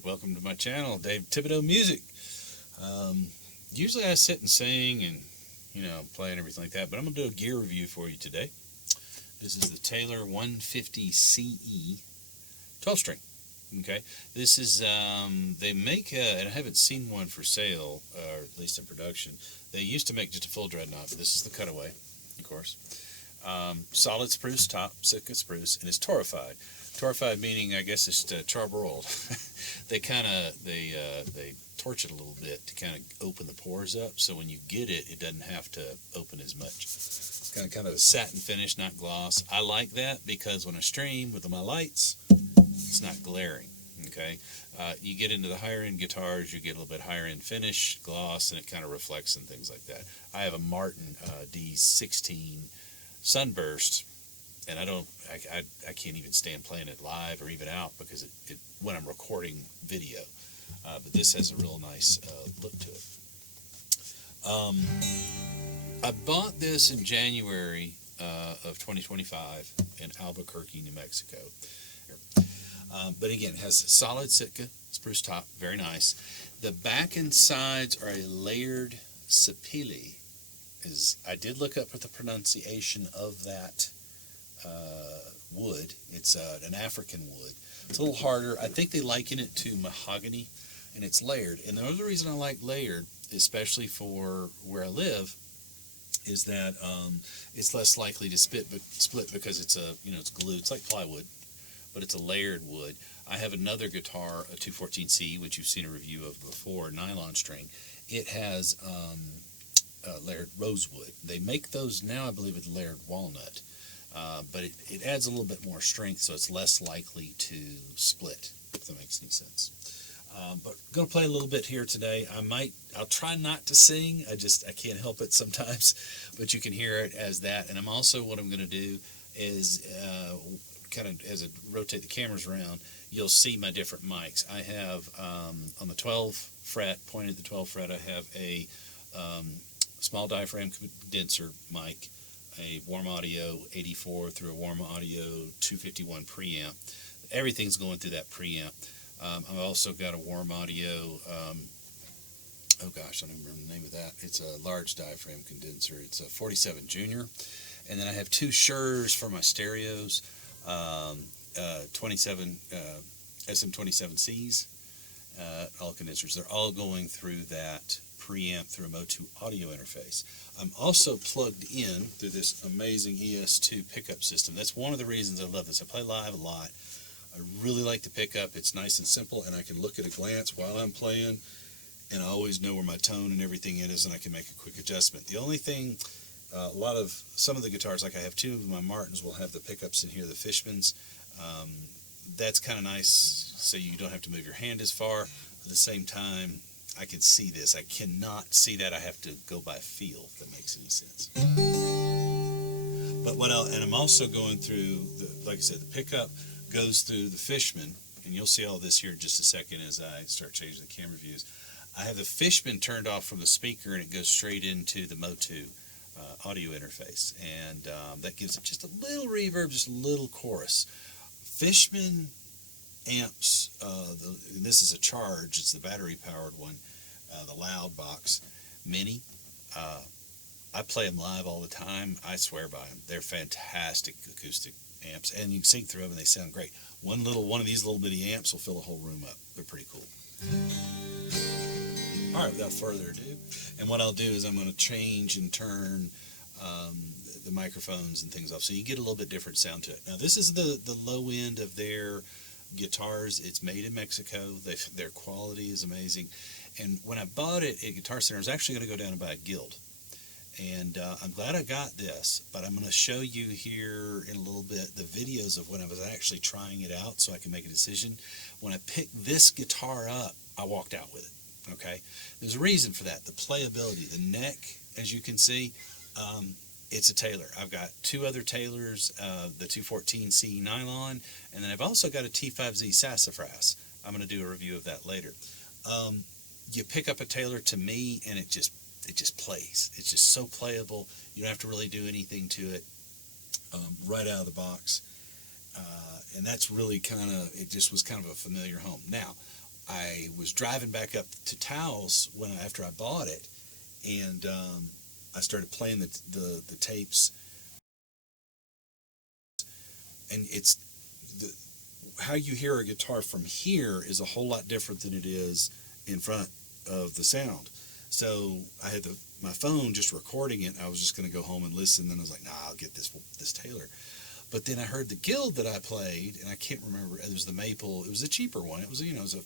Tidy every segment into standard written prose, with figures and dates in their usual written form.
Alright, welcome to my channel, Dave Thibadeau Music. Usually I sit and sing and, play and everything like that, but I'm going to do a gear review for you today. This is the Taylor 150CE 12-string. Okay, this is, they make, and I haven't seen one for sale, or at least in production. They used to make just a full dreadnought, but this is the cutaway, of course. Solid spruce top, Sitka spruce, and it's torrefied. Torrefied meaning, I guess, it's charbroiled. they torch it a little bit to kind of open the pores up, so when you get it, it doesn't have to open as much. It's kind of a satin finish, not gloss. I like that because when I stream with my lights, it's not glaring. Okay, you get into the higher end guitars, you get a little bit higher end finish, gloss, and it kind of reflects and things like that. I have a Martin D16 Sunburst, and I can't even stand playing it live or even out because it when I'm recording video. But this has a real nice look to it. I bought this in January of 2025 in Albuquerque, New Mexico. But again, it has solid Sitka spruce top, very nice. The back and sides are a layered sapele. I did look up at the pronunciation of that wood. It's an African wood. It's a little harder. I think they liken it to mahogany, and it's layered. And the other reason I like layered, especially for where I live, is that it's less likely to split because it's it's glued. It's like plywood, but it's a layered wood. I have another guitar, a 214C, which you've seen a review of before, nylon string. It has layered rosewood. They make those now, I believe, with layered walnut, but it adds a little bit more strength, so it's less likely to split, if that makes any sense. But I'm going to play a little bit here today. I'll try not to sing. I can't help it sometimes, but you can hear it as that. And what I'm going to do is kind of as I rotate the cameras around, you'll see my different mics. I have on the 12 fret, pointed at the 12 fret, I have a small diaphragm condenser mic, a Warm Audio 84 through a Warm Audio 251 preamp. Everything's going through that preamp. I've also got a Warm Audio, oh gosh, I don't even remember the name of that. It's a large diaphragm condenser. It's a 47 Junior. And then I have two Shures for my stereos, 27 SM27Cs, all condensers. They're all going through that preamp through a Motu audio interface. I'm also plugged in through this amazing ES2 pickup system. That's one of the reasons I love this. I play live a lot. I really like the pickup. It's nice and simple, and I can look at a glance while I'm playing, and I always know where my tone and everything is, and I can make a quick adjustment. The only thing, some of the guitars, like I have two of my Martins, will have the pickups in here, the Fishmans. That's kind of nice, so you don't have to move your hand as far. At the same time, I can see this. I cannot see that. I have to go by feel, if that makes any sense. But and I'm also going through, like I said, the pickup goes through the Fishman, and you'll see all this here in just a second as I start changing the camera views. I have the Fishman turned off from the speaker, and it goes straight into the Motu audio interface, and that gives it just a little reverb, just a little chorus. Fishman amps, and this is a charge, it's the battery powered one, the Loudbox Mini. I play them live all the time. I swear by them. They're fantastic acoustic amps, and you can sing through them and they sound great. One of these little bitty amps will fill a whole room up. They're pretty cool. Alright, without further ado, and what I'll do is I'm going to change and turn the microphones and things off so you get a little bit different sound to it. Now this is the low end of their guitars. It's made in Mexico. Their quality is amazing, and when I bought it at Guitar Center, I was actually going to go down and buy a Guild. And I'm glad I got this, but I'm going to show you here in a little bit the videos of when I was actually trying it out so I can make a decision. When I picked this guitar up, I walked out with it, okay? There's a reason for that. The playability, the neck, as you can see, it's a Taylor. I've got two other Taylors, the 214C nylon, and then I've also got a T5Z sassafras. I'm going to do a review of that later. You pick up a Taylor, to me, and it just plays. It's just so playable. You don't have to really do anything to it right out of the box. And that's really it just was kind of a familiar home. Now, I was driving back up to Taos after I bought it, and I started playing the tapes, and it's how you hear a guitar from here is a whole lot different than it is in front of the sound. So I had my phone just recording it. I was just going to go home and listen. Then I was like, nah, I'll get this Taylor. But then I heard the Guild that I played, and I can't remember. It was the Maple. It was a cheaper one. It was it was a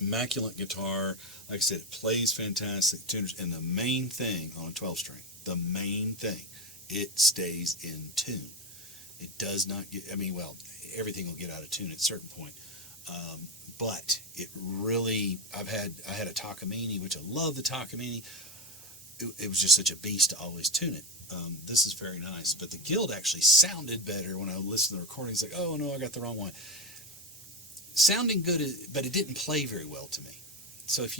immaculate guitar. Like I said, it plays fantastic tuners, and the main thing on a 12-string, the main thing, it stays in tune. It does not get, well, everything will get out of tune at a certain point, but it really, I had a Takamine, which I love the Takamine. It was just such a beast to always tune it. This is very nice, but the Guild actually sounded better when I listened to the recordings. Like, oh no, I got the wrong one. Sounding good, but it didn't play very well to me. So if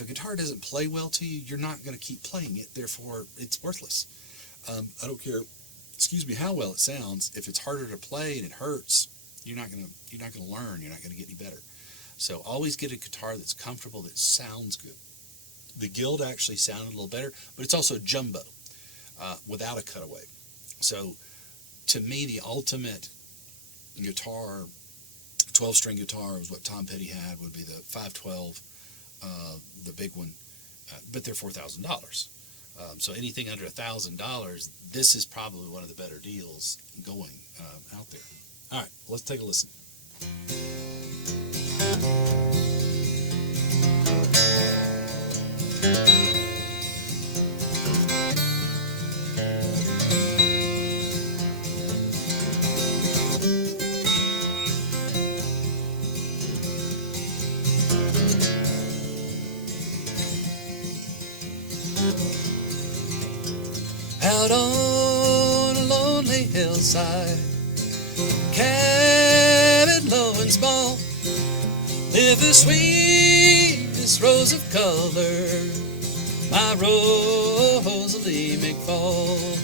a guitar doesn't play well to you, you're not going to keep playing it. Therefore, it's worthless. I don't care, how well it sounds. If it's harder to play and it hurts, you're not going to learn. You're not going to get any better. So always get a guitar that's comfortable, that sounds good. The Guild actually sounded a little better, but it's also jumbo without a cutaway. So to me, the ultimate guitar, 12-string guitar, was what Tom Petty had, would be the 512, the big one, but they're $4,000. So anything under $1,000, this is probably one of the better deals going out there. All right, let's take a listen. Out on a lonely hillside, cabin low and small, live the sweetest rose of color, my Rosalie McFall.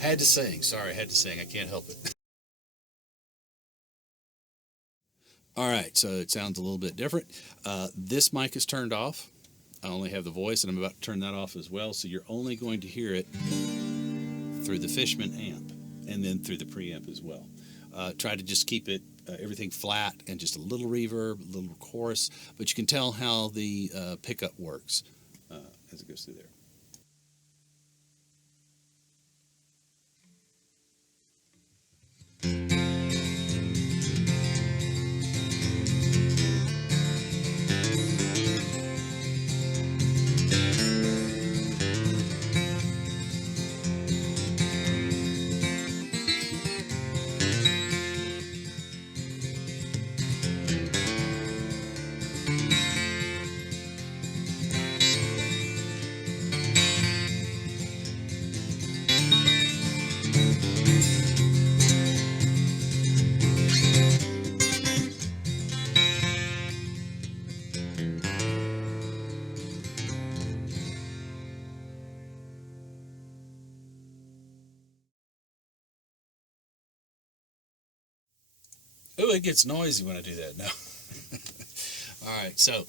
Had to sing. Sorry, I had to sing. I can't help it. All right, so it sounds a little bit different. This mic is turned off. I only have the voice, and I'm about to turn that off as well, so you're only going to hear it through the Fishman amp and then through the preamp as well. Try to just keep it everything flat and just a little reverb, a little chorus, but you can tell how the pickup works as it goes through there. Oh, it gets noisy when I do that. No. All right, so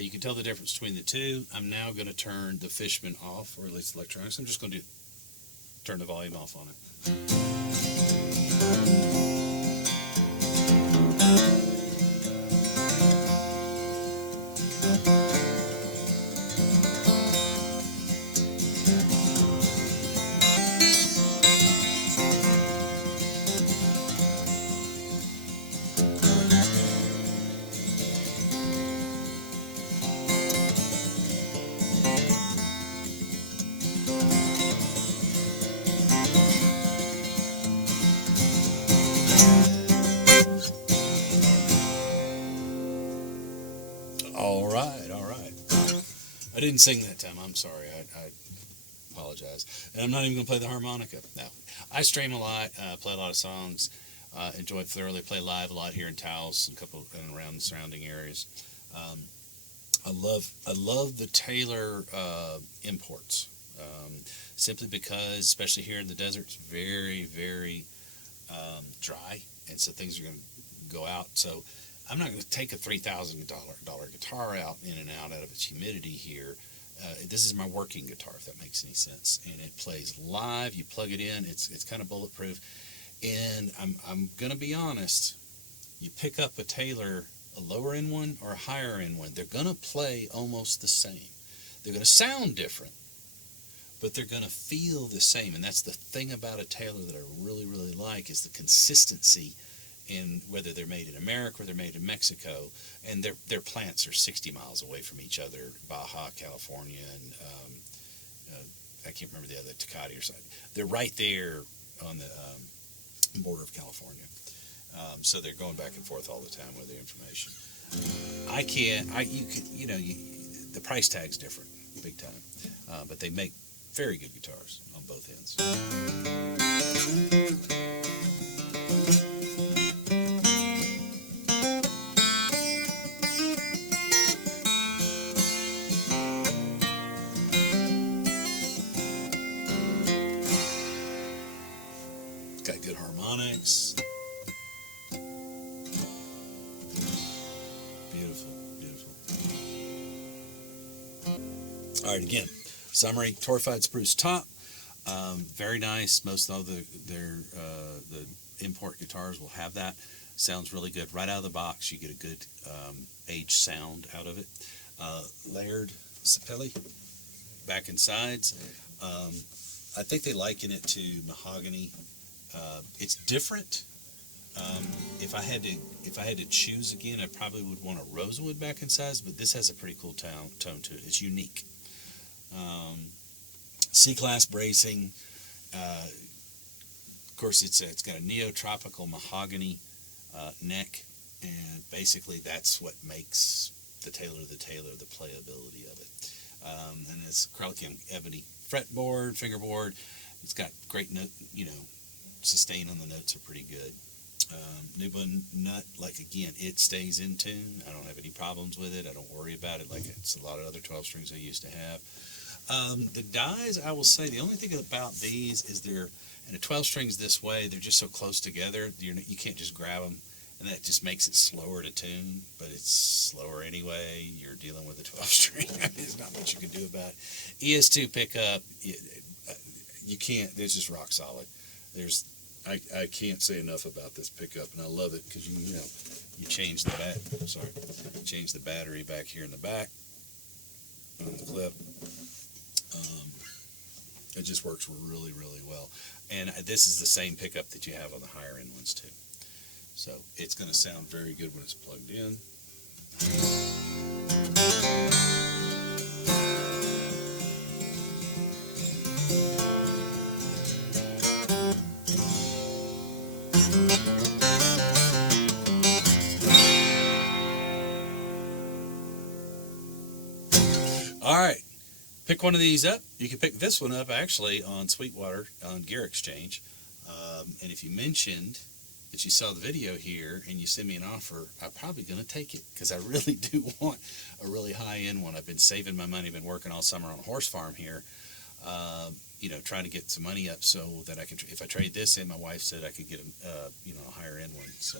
you can tell the difference between the two. I'm now going to turn the Fishman off, or at least electronics. I'm just going to turn the volume off on it. All right, all right. I didn't sing that time. I'm sorry. I apologize. And I'm not even going to play the harmonica. No. I stream a lot, play a lot of songs, enjoy thoroughly, play live a lot here in Taos and a couple and around the surrounding areas. I love the Taylor imports, simply because, especially here in the desert, it's very, very dry, and so things are going to go out. So I'm not going to take a $3,000 guitar out in and out of its humidity here. This is my working guitar, if that makes any sense, and it plays live. You plug it in; it's kind of bulletproof. And I'm going to be honest. You pick up a Taylor, a lower end one or a higher end one, they're going to play almost the same. They're going to sound different, but they're going to feel the same. And that's the thing about a Taylor that I really, really like, is the consistency in whether they're made in America or they're made in Mexico. And their plants are 60 miles away from each other, Baja, California, and I can't remember the other, Tecate or something. They're right there on the border of California. So they're going back and forth all the time with their information. The price tag's different, big time. But they make very good guitars on both ends. Got good harmonics. Beautiful, beautiful. All right, again, summary: torrefied spruce top, very nice. Most of the import guitars will have that. Sounds really good right out of the box. You get a good aged sound out of it. Layered sapelli, back and sides. I think they liken it to mahogany. It's different. If I had to choose again, I probably would want a rosewood back and sides, but this has a pretty cool tone to it. It's unique. C-class bracing. Of course, it's got a neo-tropical mahogany neck, and basically that's what makes the Taylor, the playability of it. And it's acrylic ebony fretboard, fingerboard. It's got great note, sustain on the notes are pretty good. Nuba nut, like, again, it stays in tune. I don't have any problems with it. I don't worry about it like it's a lot of other 12 strings I used to have. The dies, I will say, the only thing about these is and the 12 strings this way, they're just so close together, you can't just grab them, and that just makes it slower to tune, but it's slower anyway. You're dealing with a 12 string. There's not much you can do about it. ES2 pickup, you can't, it's just rock solid. I can't say enough about this pickup, and I love it because you change the battery back here in the back on the clip. It just works really, really well. And this is the same pickup that you have on the higher end ones too. So it's going to sound very good when it's plugged in. All right. Pick one of these up. You can pick this one up actually on Sweetwater on Gear Exchange. And if you mentioned that you saw the video here and you send me an offer, I'm probably going to take it because I really do want a really high-end one. I've been saving my money, been working all summer on a horse farm here. Trying to get some money up so that I can, if I trade this in, my wife said I could get a higher end one. So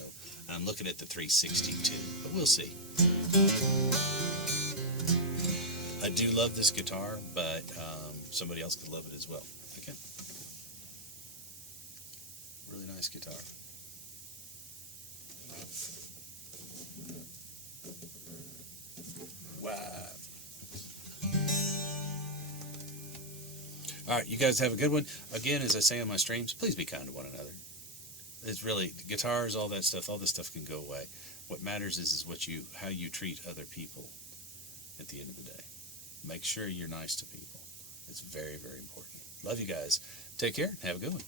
I'm looking at the 362, but we'll see. I do love this guitar, but somebody else could love it as well. Okay. Really nice guitar. Wow. All right, you guys have a good one. Again, as I say on my streams, please be kind to one another. It's really, guitars, all that stuff, all this stuff can go away. What matters is how you treat other people at the end of the day. Make sure you're nice to people. It's very, very important. Love you guys. Take care. Have a good one.